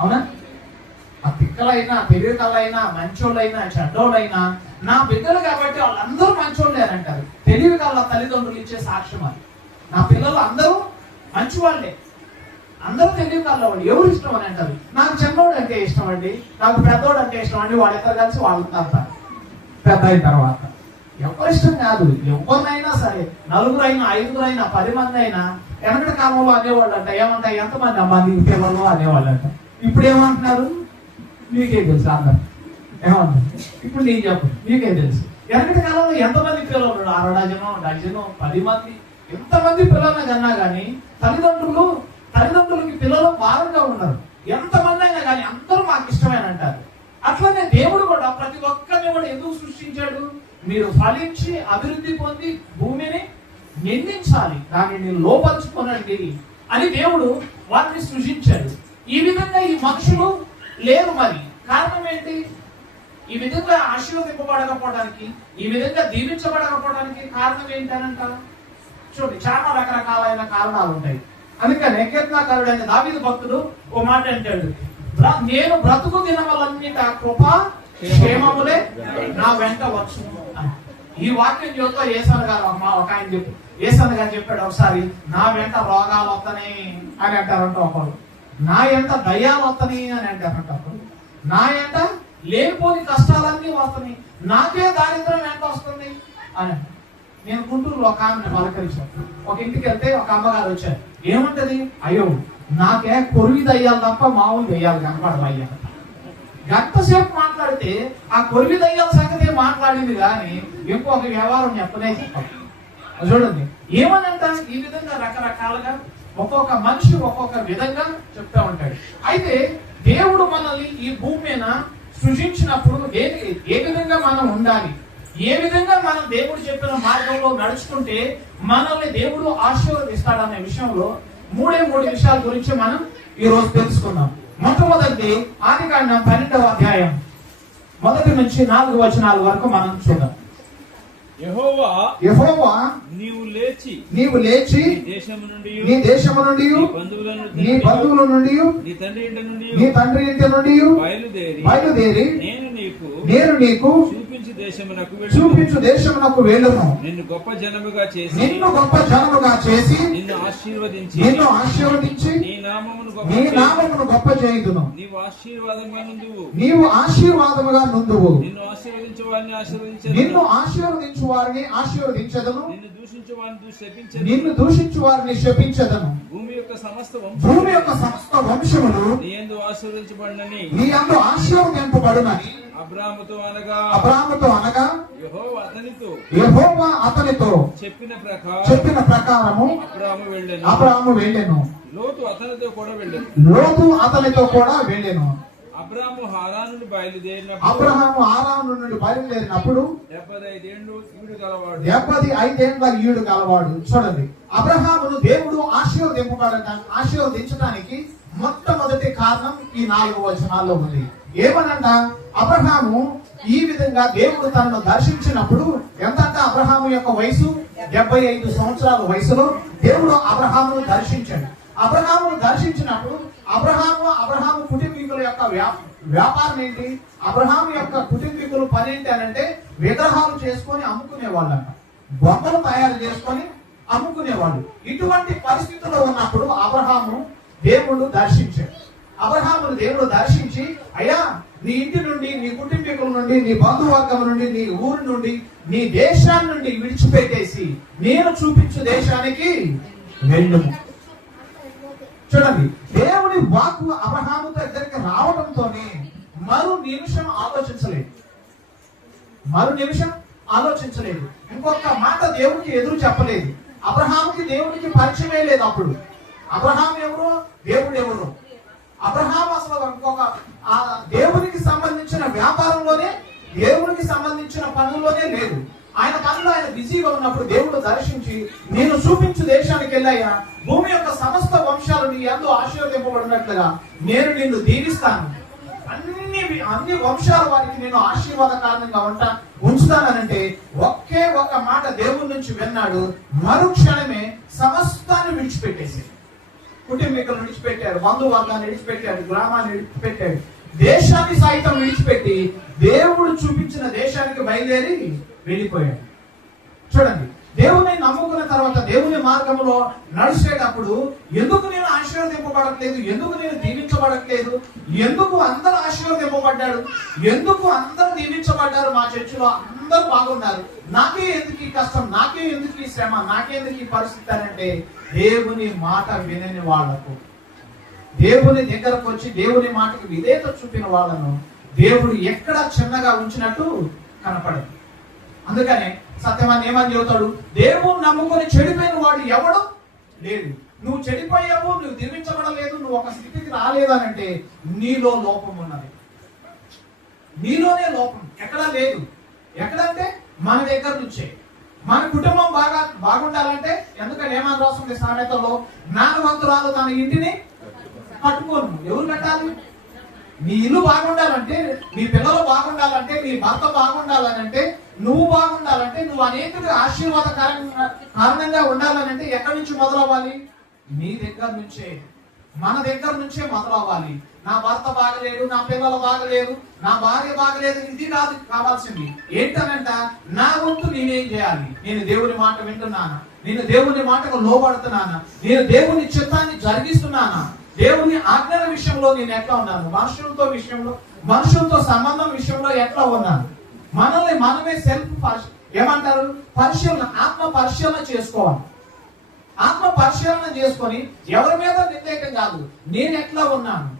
అవునా? ఆ తిక్కలైనా తెలివికలైనా మంచోళ్ళైనా చెడ్డోళ్ళైనా నా బిడ్డలు కాబట్టి వాళ్ళందరూ మంచోళ్ళే అని అంటారు. తెలివి కళ్ళ తల్లిదండ్రులు ఇచ్చే సాక్ష్యం అది. నా పిల్లలు అందరూ మంచివాళ్ళే, అందరూ తెలివి కళ్ళవాళ్ళు. ఎవరు ఇష్టం అని అంటారు. నాకు చిన్నోడు అంటే ఇష్టం అండి, నాకు పెద్దోడు అంటే ఇష్టం అండి. వాళ్ళిద్దరు కలిసి వాళ్ళు తాగుతారు పెద్ద అయిన తర్వాత. ఎవరిష్టం కాదు. ఎవరినైనా సరే, నలుగురైనా 5గురైనా 10 మంది అయినా వెనకటి కాలంలో అనేవాళ్ళు అంట. ఏమంటా ఎంతమంది అమ్మా నీకు పిల్లలు అనేవాళ్ళు అంట. ఇప్పుడు ఏమంటున్నారు? మీకే తెలుసు. అందరు ఏమంటారు? ఇప్పుడు నేను చెప్పు, మీకే తెలుసు. వెనకటి కాలంలో ఎంతమంది పిల్లలు? 6 డజను 10 మంది, ఎంతమంది పిల్లలు కన్నా కానీ తల్లిదండ్రులకి పిల్లలు భారంగా ఉన్నారు. ఎంతమంది అయినా కానీ అందరూ మాకు ఇష్టమైన అంటారు. అట్లనే దేవుడు కూడా ప్రతి ఒక్కరిని కూడా ఎందుకు సృష్టించాడు? మీరు ఫలించి అభివృద్ధి పొంది భూమిని నిందించాలి, దానిని లోపరుచుకోనండి అని దేవుడు వారిని సృష్టించాడు. ఈ విధంగా ఈ మనుషులు లేరు. మరి కారణం ఏంటి? ఈ విధంగా ఆశీర్వదింపబడకపోవడానికి, ఈ విధంగా దీవించబడకపోవడానికి కారణం ఏంటనంట? చూడండి, చాలా రకరకాలైన కారణాలు ఉంటాయి. అందుకనే కీర్తనాకారుడైన దావీదు భక్తుడు ఓ మాట అంటాడు, నేను బ్రతుకు దినములన్నిట కృపా క్షేమములే నా వెంట వచ్చు. ఈ వాక్యం చెబుతా యేసన్న గారు ఒక ఆయన యేసన్న గారు చెప్పాడు ఒకసారి, నా వెంట రోగాలు వస్తాయి అని అంటారంట ఒకరు, నా ఎంట దయ్యాలు వస్తాయి అని అంటారంట ఒకరు, నా ఎంట లేనిపోని కష్టాలన్నీ వస్తున్నాయి, నాకే దారిద్రం వెంట వస్తుంది అని. నేను గుంటూరులో ఒక ఆమెను పలకరించాను. ఒక ఇంటికి వెళ్తే ఒక అమ్మగారు వచ్చారు. ఏముంటది? అయ్యో నాకే కొరివి దయ్యాలు తప్ప మామూలు దయ్యాలు కనపడవు అయ్యా. గంటసేపు మాట్లాడితే ఆ కొరివి దయ్యాల సంగతి మాట్లాడింది కానీ ఇంకొక వ్యవహారం చెప్పనే చెప్పాలి. చూడండి ఏమనంట, ఈ విధంగా రకరకాలుగా ఒక్కొక్క మనిషి ఒక్కొక్క విధంగా చెప్తా ఉంటాడు. అయితే దేవుడు మనల్ని ఈ భూమి మీద సృజించినప్పుడు ఏ విధంగా మనం ఉండాలి, ఏ విధంగా మనం దేవుడు చెప్పిన మార్గంలో నడుచుకుంటే మనల్ని దేవుడు ఆశీర్వదిస్తాడనే విషయంలో 3 విషయాల గురించి మనం ఈ రోజు తెలుసుకుందాం. మొట్టమొదటి ఆదికాండం 12వ అధ్యాయం 1 నుంచి 4 వచనాల వరకు మనం చూద్దాం. యెహోవా నీవు లేచి నీ దేశము నుండి నీ బంధువుల నుండి నీ తండ్రి ఇంటి నుండి బయలుదేరి నేను నీకు చూపించు దేశమునకు వెళ్ళును. నిన్ను గొప్ప జనముగా చేసి నిన్ను ఆశీర్వదించి నీ నామమును గొప్ప చేయుదును. నీవు ఆశీర్వాదముగా నుందువు. నిన్ను ఆశీర్వదించు వారిని ఆశీర్వదించదను, నిన్ను దూషించు వారిని శపించదను. భూమి యొక్క సమస్త వంశములు నీ యందు ఆశీర్వదింపబడునని అబ్రాహాముతో అనగా యెహోవా అతనితో చెప్పిన ప్రకారము అబ్రాహాము వెళ్ళెను. లోతు అతనితో కూడా వెళ్ళెను. అబ్రాహాము హారాను నుండి బయలుదేరినప్పుడు 75 ఈడు గలవాడు. చూడండి, అబ్రహామును దేవుడు ఆశీర్వదించడానికి మొట్టమొదటి కారణం ఈ 4 వచనాల్లో ఉంది. ఏమనంట, అబ్రహాము ఈ విధంగా దేవుడు తనను దర్శించినప్పుడు ఎంతంటే అబ్రహాము యొక్క వయసు 75 సంవత్సరాల వయసులో దేవుడు అబ్రహామును దర్శించాడు. అబ్రహామును దర్శించినప్పుడు అబ్రహాము కుటుంబీకుల యొక్క వ్యాపారం ఏంటి? అబ్రహాము యొక్క కుటుంబీకులు పని ఏంటి అని అంటే విగ్రహాలు చేసుకొని అమ్ముకునేవాళ్ళంట, బొమ్మలు తయారు చేసుకొని అమ్ముకునేవాళ్ళు. ఇటువంటి పరిస్థితుల్లో ఉన్నప్పుడు అబ్రహాము దేవుడు దర్శించాడు. అబ్రహామును దేవుడు దర్శించి, అయ్యా నీ ఇంటి నుండి, నీ కుటుంబీకుల నుండి, నీ బంధువర్గం నుండి, నీ ఊరి నుండి, నీ దేశాన్ని నుండి విడిచిపెట్టేసి నేను చూపించు దేశానికి వెళ్ళుము. చూడండి, దేవుని వాక్కు అబ్రహాముతో దగ్గరికి రావడంతోనే మరు నిమిషం ఆలోచించలేదు. ఇంకొక మాట దేవుడికి ఎదురు చెప్పలేదు. అబ్రహాముకి దేవుడికి పరిచయమే లేదు. అప్పుడు అబ్రహాం ఎవరు, దేవుడు ఎవరు? అబ్రహాం అసలు ఇంకొక దేవునికి సంబంధించిన వ్యాపారంలోనే, దేవునికి సంబంధించిన పనుల్లోనే లేదు. ఆయన పనులు ఆయన బిజీగా ఉన్నప్పుడు దేవుడు దర్శించి, నేను చూపించు దేశానికి వెళ్ళాయా, భూమి యొక్క సమస్త వంశాలు నీ యందు ఆశీర్వదింపబడినట్లుగా నేను నిన్ను దీవిస్తాను, అన్ని వంశాల వారికి నేను ఆశీర్వాద కారణంగా ఉంచుతానంటే ఒకే ఒక మాట దేవుడి నుంచి విన్నాడు. మరుక్షణమే సమస్తాన్ని విడిచిపెట్టేసి కుటుంబీకులను విడిచిపెట్టాడు, బంధువర్గాన్ని విడిచిపెట్టాడు, గ్రామాన్ని విడిచిపెట్టాడు, దేశాన్ని సైతం విడిచిపెట్టి దేవుడు చూపించిన దేశానికి బయలుదేరి వెళ్ళిపోయాడు. చూడండి, దేవుని నమ్ముకున్న తర్వాత దేవుని మార్గంలో నడిచేటప్పుడు ఎందుకు నేను ఆశీర్వదింపబడట్లేదు, ఎందుకు నేను దీవించబడట్లేదు, ఎందుకు అందరూ ఆశీర్వదింపబడ్డాడు, ఎందుకు అందరూ దీవించబడ్డారు, మా చర్చిలో అందరూ బాగున్నారు, నాకే ఎందుకు ఈ కష్టం, నాకే ఎందుకు ఈ శ్రమ, నాకే ఎందుకు ఈ పరిస్థితి అంటే దేవుని మాట వినని వాళ్లకు, దేవుని దగ్గరకు వచ్చి దేవుని మాటకి విధేయత చూపిన వాళ్ళను దేవుడు ఎక్కడ చిన్నగా ఉంచినట్టు కనపడదు. అందుకనే సత్యవాన్ని ఏమని చెబుతాడు, దేవుని నమ్ముకొని చెడిపోయిన వాడు ఎవడు లేడు. నువ్వు చెడిపోయావు, నువ్వు దీవించబడలేదు, నువ్వు ఒక స్థితికి రాలేదనంటే నీలో లోపం ఉన్నది. నీలోనే లోపం ఎక్కడా లేదు. ఎక్కడంటే మన దగ్గర నుంచే. మన కుటుంబం బాగుండాలంటే, ఎందుకంటే ఏమని రాస్తుంది సామెతలో, జ్ఞానవంతురాలు తన ఇంటిని కట్టుకోను. ఎవరు కట్టాలి? నీ ఇల్లు బాగుండాలంటే, నీ పిల్లలు బాగుండాలంటే, నీ భర్త బాగుండాలనంటే, నువ్వు బాగుండాలంటే, నువ్వు అనేక కారణంగా ఉండాలనంటే ఎక్కడి నుంచి మొదలవ్వాలి? నీ దగ్గర నుంచే, మన దగ్గర నుంచే మొదలవ్వాలి. నా భర్త బాగలేడు, నా పిల్లలు బాగలేరు, నా భార్య బాగలేదు, ఇది కాదు కావాల్సింది. ఏంటనంట, నా వంతు నేనేం చేయాలి? నేను దేవుని మాట వింటున్నానా? నేను దేవుని మాటకు లోబడుతున్నానా? నేను దేవుని చిత్తాన్ని జరిగిస్తున్నానా? దేవుని ఆజ్ఞల విషయంలో నేను ఎట్లా ఉన్నాను? మనుషులతో సంబంధం విషయంలో ఎట్లా ఉన్నాను? మనల్ని మనమే ఏమంటారు, పరిశీలన, ఆత్మ పరిశీలన చేసుకోవాలి. ఆత్మ పరిశీలన చేసుకొని ఎవరి మీద నిర్ణయం కాదు, నేను ఎట్లా ఉన్నాను,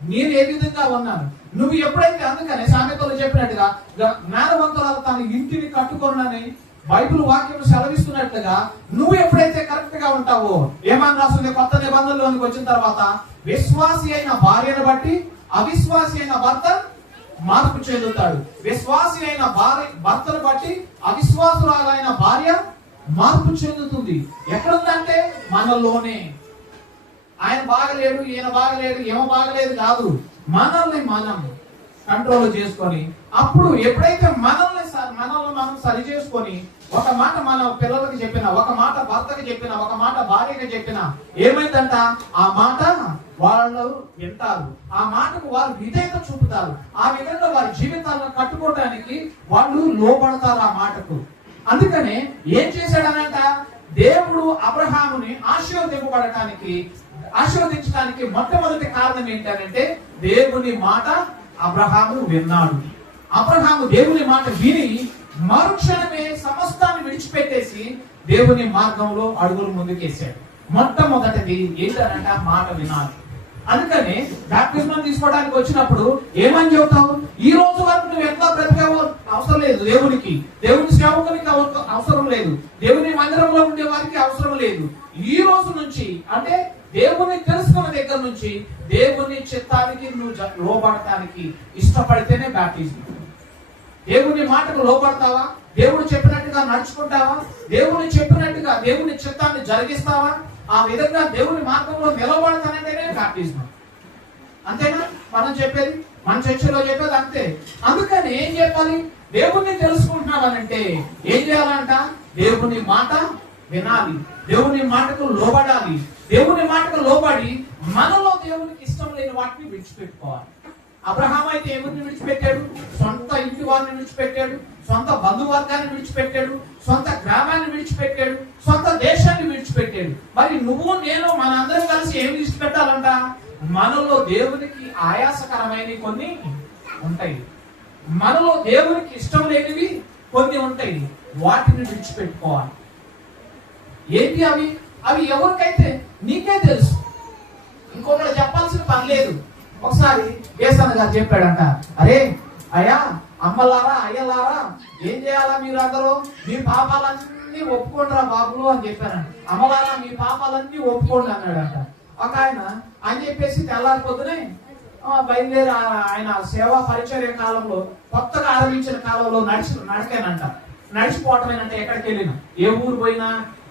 నేను ఏ విధంగా ఉన్నాను. నువ్వు ఎప్పుడైతే, అందుకనే సామెతలు చెప్పినట్టుగా జ్ఞానవంతురాలు తన ఇంటిని కట్టుకోనని బైబిల్ వాక్యం సెలవిస్తున్నట్లుగా నువ్వు ఎప్పుడైతే కరెక్ట్ గా ఉంటావో, ఏమని రాస్తుంది కొత్త నిబంధనలోనికి వచ్చిన తర్వాత, విశ్వాసి అయిన భార్యను బట్టి అవిశ్వాసి అయిన భర్త మార్పు చెందుతాడు. విశ్వాసి అయిన భర్తను బట్టి అవిశ్వాసురాలైన భార్య మార్పు చెందుతుంది. ఎక్కడుందంటే మనలోనే. ఆయన బాగలేడు, ఈయన బాగలేడు, ఏమో బాగలేదు కాదు, మనల్ని మనం కంట్రోల్ చేసుకొని, అప్పుడు ఎప్పుడైతే మనల్ని మనం సరి చేసుకొని, ఒక మాట మన పిల్లలకి చెప్పినా, ఒక మాట భర్తకి చెప్పినా, ఒక మాట భార్యకి చెప్పినా ఏమైందంట, ఆ మాట వాళ్ళు వింటారు, ఆ మాటకు వారు విధేయత చూపుతారు, ఆ విధంగా వారి జీవితాలను కట్టుకోవడానికి వాళ్ళు లోపడతారు ఆ మాటకు. అందుకనే ఏం చేశాడనంట, దేవుడు అబ్రహాముని ఆశీర్వదించడానికి మొట్టమొదటి కారణం ఏంటంటే దేవుని మాట అబ్రహాము విన్నాడు. అబ్రహాము దేవుని మాట విని మరుక్షణమే సమస్తాన్ని విడిచిపెట్టేసి దేవుని మార్గంలో అడుగులు ముందుకేశాడు. మొట్టమొదటిది ఏంటంటే మాట వినాలి. అందుకని బాప్టిజం తీసుకోవడానికి వచ్చినప్పుడు ఏమని చెబుతావు, ఈ రోజు వరకు నువ్వు ఎంత బ్రతికావో అవసరం లేదు, దేవుని సేవకునికి అవసరం లేదు, దేవుని మందిరంలో ఉండే వారికి అవసరం లేదు. ఈ రోజు నుంచి, అంటే దేవుని తెలుసుకున్న దగ్గర నుంచి దేవుని చిత్తానికి నువ్వు లోపడటానికి ఇష్టపడితేనే బాప్టిజం. దేవుని మాటకు లోపడతావా? దేవుడు చెప్పినట్టుగా నడుచుకుంటావా? దేవుని చెప్పినట్టుగా దేవుని చిత్తాన్ని జరిగిస్తావా? ఆ విధంగా దేవుని మార్గంలో నిలబడతానంటేనే బాప్టిజం. అంతేనా మనం చెప్పేది? మన చర్చలో చెప్పేది అంతే. అందుకని ఏం చెప్పాలి? దేవుణ్ణి తెలుసుకుంటున్నావనంటే ఏం చేయాలంట? దేవుని మాట వినాలి, దేవుని మాటకు లోబడాలి. దేవుని మాటకు లోబడి మనలో దేవునికి ఇష్టం లేని వాటిని విడిచిపెట్టుకోవాలి. అబ్రహాం అయితే ఎవరిని విడిచిపెట్టాడు? సొంత ఇంటి వారిని విడిచిపెట్టాడు, సొంత బంధువర్గాన్ని విడిచిపెట్టాడు, సొంత గ్రామాన్ని విడిచిపెట్టాడు, సొంత దేశాన్ని విడిచిపెట్టాడు. మరి నువ్వు నేను మనందరం కలిసి ఏం విడిచిపెట్టాలంట? మనలో దేవునికి ఆయాసకరమైనవి కొన్ని ఉంటాయి, మనలో దేవునికి ఇష్టం లేనివి కొన్ని ఉంటాయి, వాటిని విడిచిపెట్టుకోవాలి. ఏంటి అవి? అవి ఎవరికైతే నీకే తెలుసు, ఇంకొకరు చెప్పాల్సిన పని లేదు. ఒకసారి ఏసన్న గారు చెప్పాడంట, అరే అయ్యా, అమ్మలారా, అయ్యలారా, ఏం చేయాలా మీరు అందరూ? మీ పాపాలన్నీ ఒప్పుకోండిరా బాబులు అని చెప్పానంట. అమ్మలారా, మీ పాపాలన్నీ ఒప్పుకోండి అన్నాడంట. ఒక ఆయన చెప్పేసి తెల్లారి పొద్దునే బయలుదేరి ఆయన సేవా పరిచర్య కాలంలో, కొత్తగా ఆరంభించిన కాలంలో నడికేనంట. నడిచిపోవటమేనంట. ఎక్కడికి వెళ్ళినా, ఏ ఊరు పోయినా,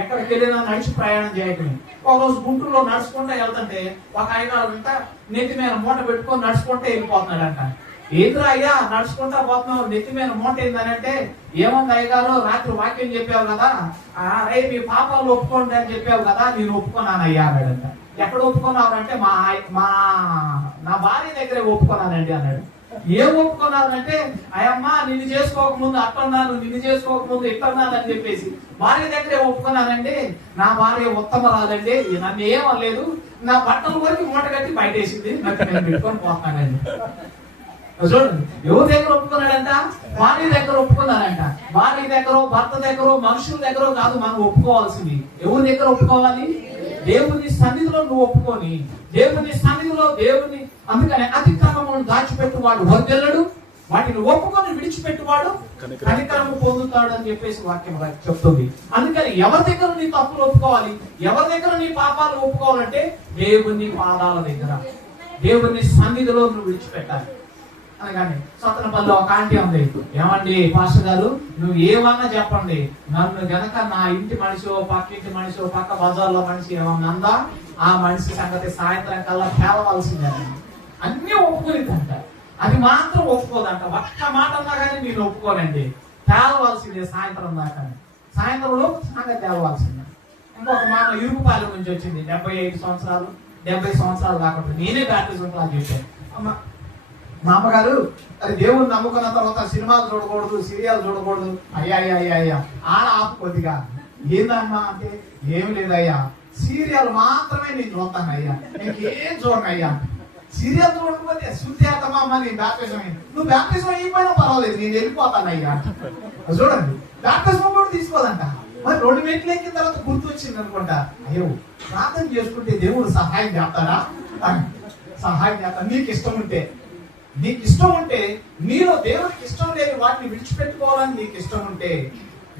ఎక్కడికి వెళ్ళినా నడిచి ప్రయాణం చేయటమే. ఒక రోజు గుంటూరులో నడుచుకుంటూ వెళ్తుంటే ఒక ఆయన అంట నెత్తి మీద మూట పెట్టుకొని నడుచుకుంటూ వెళ్ళిపోతున్నాడంట. ఏంద్రా అయ్యా నడుచుకుంటా పోతున్నావు, నెత్తి మీద మూట ఏందనంటే, ఏముంది అయ్యగారు, రాత్రి వాక్యం చెప్పావు కదా, రే మీ పాపాలు ఒప్పుకోండి అని చెప్పావు కదా, నేను ఒప్పుకున్నాను అయ్యా అన్నాడంట. ఎక్కడ ఒప్పుకున్నారంటే నా భార్య దగ్గరే ఒప్పుకున్నానండి అన్నాడు. ఏం ఒప్పుకున్నారంటే అయ్యమ్మా నిన్ను చేసుకోకముందు అట్టున్నాను, నిన్ను చేసుకోకముందు ఇట్టున్నాను అని చెప్పేసి భార్య దగ్గరే ఒప్పుకున్నానండి. నా భార్య ఉత్తమరాలండి, నన్ను ఏమనలేదు, నా బట్టల వరకు మూట కట్టి బయటేసింది, నాకు నేను పెట్టుకొని పోతానండి. చూడండి, ఎవరి దగ్గర ఒప్పుకున్నాడంట? భార్య దగ్గర ఒప్పుకున్నాడంట. భార్య దగ్గర, భర్త దగ్గర, మనుషుల దగ్గర కాదు మనం ఒప్పుకోవాల్సింది. ఎవరి దగ్గర ఒప్పుకోవాలి? దేవుని సన్నిధిలో నువ్వు ఒప్పుకొని, దేవుని సన్నిధిలో దేవుని, అందుకని అతిక్రమములను దాచిపెట్టువాడు వర్ధిల్లడు, వాటిని ఒప్పుకొని విడిచిపెట్టువాడు కనికరము పొందుతాడు అని చెప్పేసి వాక్యం చెప్తుంది. అందుకని ఎవరి దగ్గర నీ తప్పులు ఒప్పుకోవాలి, ఎవరి దగ్గర నీ పాపాలు ఒప్పుకోవాలంటే దేవుని పాదాల దగ్గర, దేవుని సన్నిధిలో నువ్వు విడిచిపెట్టాలి. అనగానే సత్తనపల్లిలో ఒక ఆంటీ ఉంది, ఏమండి పాస్టర్ గారు నువ్వు ఏమన్నా చెప్పండి, నన్ను గనక నా ఇంటి మనిషి, పక్కింటి మనిషి, పక్క బజార్లో మనిషి ఏమన్నా అందా, ఆ మనిషి సంగతి సాయంత్రం కల్లా తేలవలసిందే. అన్ని ఒప్పుకునిద్దంట, అది మాత్రం ఒప్పుకోదంట. ఒక్క మాట అన్నా కానీ నేను ఒప్పుకోనండి, తేలవలసిందే సాయంత్రం దాకా. సాయంత్రంలో సంగతి తేలవలసిందే. ఇంకొక మాట ఇరుగుపాలెం నుంచి వచ్చింది, 75 సంవత్సరాలు 70 సంవత్సరాలు కాకుండా నేనే బ్యాప్టిజం క్లాస్ చెప్పాను. మా అమ్మగారు అది దేవుని నమ్ముకున్న తర్వాత సినిమాలు చూడకూడదు, సీరియల్ చూడకూడదు. అయ్యా ఆడ ఆపు కొద్దిగా. ఏందమ్మా అంటే ఏమి లేదయ్యా, సీరియల్ మాత్రమే నేను చూస్తాను అయ్యా, ఇంకేం చూడను అయ్యా. సీరియల్ చూడకపోతే శుద్ధి అవుతామా అమ్మ, నేను బ్యాప్టిజం అయ్యి, నువ్వు బ్యాప్టిజం అయిపోయినా పర్వాలేదు, నేను వెళ్ళిపోతాను అయ్యా. చూడండి, బ్యాప్టిజం కూడా తీసుకోదంట. మరి 2 మెట్లు ఎక్కిన తర్వాత గుర్తు వచ్చింది అనుకుంటా, అయ్యో ప్రార్థన చేసుకుంటే దేవుడు సహాయం చేస్తాడా? సహాయం చేస్తాడు. నీకు ఇష్టం ఉంటే నీలో దేవునికి ఇష్టం లేని వాటిని విడిచిపెట్టుకోవాలని నీకు ఇష్టం ఉంటే,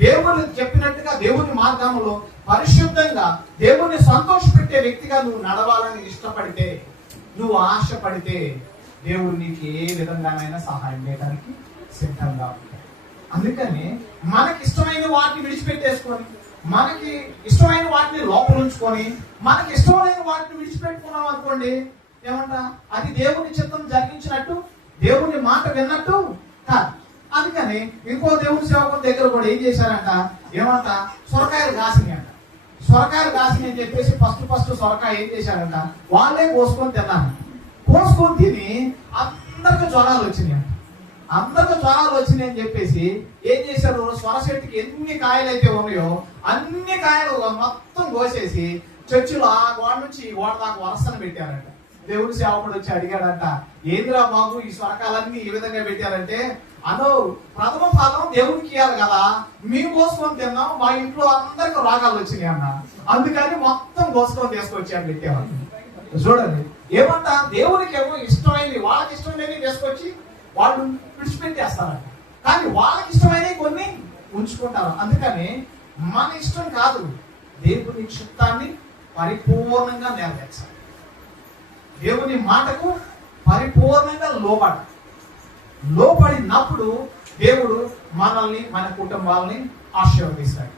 దేవుడు చెప్పినట్టుగా దేవుని మార్గంలో పరిశుద్ధంగా దేవుణ్ణి సంతోషపెట్టే వ్యక్తిగా నువ్వు నడవాలని ఇష్టపడితే, నువ్వు ఆశపడితే, దేవుడు నీకు ఏ విధంగానైనా సహాయం చేయడానికి సిద్ధంగా ఉంటాడు. అందుకని మనకి ఇష్టమైన వాటిని విడిచిపెట్టేసుకొని, మనకి ఇష్టమైన వాటిని లోపల ఉంచుకొని, మనకి ఇష్టమైన వాటిని విడిచిపెట్టుకున్నాం అనుకోండి, ఏమంట అది దేవుని చిత్తం జరిగించినట్టు, దేవుని మాట విన్నట్టు కాదు. అందుకని ఇంకో దేవుని సేవకుల దగ్గర కూడా ఏం చేశారంట, ఏమంట సొరకాయలు కాసినాయి అంట. సొరకాయలు కాసినాయి అని చెప్పేసి ఫస్ట్ సొరకాయ ఏం చేశారంట, వాళ్ళే కోసుకొని తిన్నాను. కోసుకొని తిని అందరికి జ్వరాలు వచ్చినాయి అంట. అందరికి జ్వరాలు వచ్చినాయి అని చెప్పేసి ఏం చేశారు, సొర చెట్టుకి ఎన్ని కాయలు అయితే ఉన్నాయో అన్ని కాయలు మొత్తం కోసేసి చర్చిలో ఆ గోడ నుంచి ఈ గోడ దాకా వరసన పెట్టారంట. దేవుని సేవకుడు వచ్చి అడిగాడంట, ఏంద్రా బాబు ఈ స్వరకాలన్నీ ఈ విధంగా పెట్టారంటే, అదో ప్రథమ ఫలం దేవునికి ఇవ్వాలి కదా, మేము కోసుకొని తిన్నాం, మా ఇంట్లో అందరికి రోగాలు వచ్చినాయి అన్న, అందుకని మొత్తం కోసుకొని తీసుకొచ్చాను పెట్టేవాళ్ళు. చూడండి, ఏమంట దేవునికి ఏమో ఇష్టమైనవి, వాళ్ళకి ఇష్టం లేని తీసుకొచ్చి వాళ్ళు విడిచిపెట్టేస్తారంట. కానీ వాళ్ళకి ఇష్టమైనవి కొన్ని ఉంచుకుంటారు. అందుకని మన ఇష్టం కాదు, దేవుని చిత్తాన్ని పరిపూర్ణంగా నెరవేర్చాలి. దేవుని మాటకు పరిపూర్ణంగా లోబడినప్పుడు దేవుడు మనల్ని, మన కుటుంబాలని ఆశీర్వదిస్తాడు.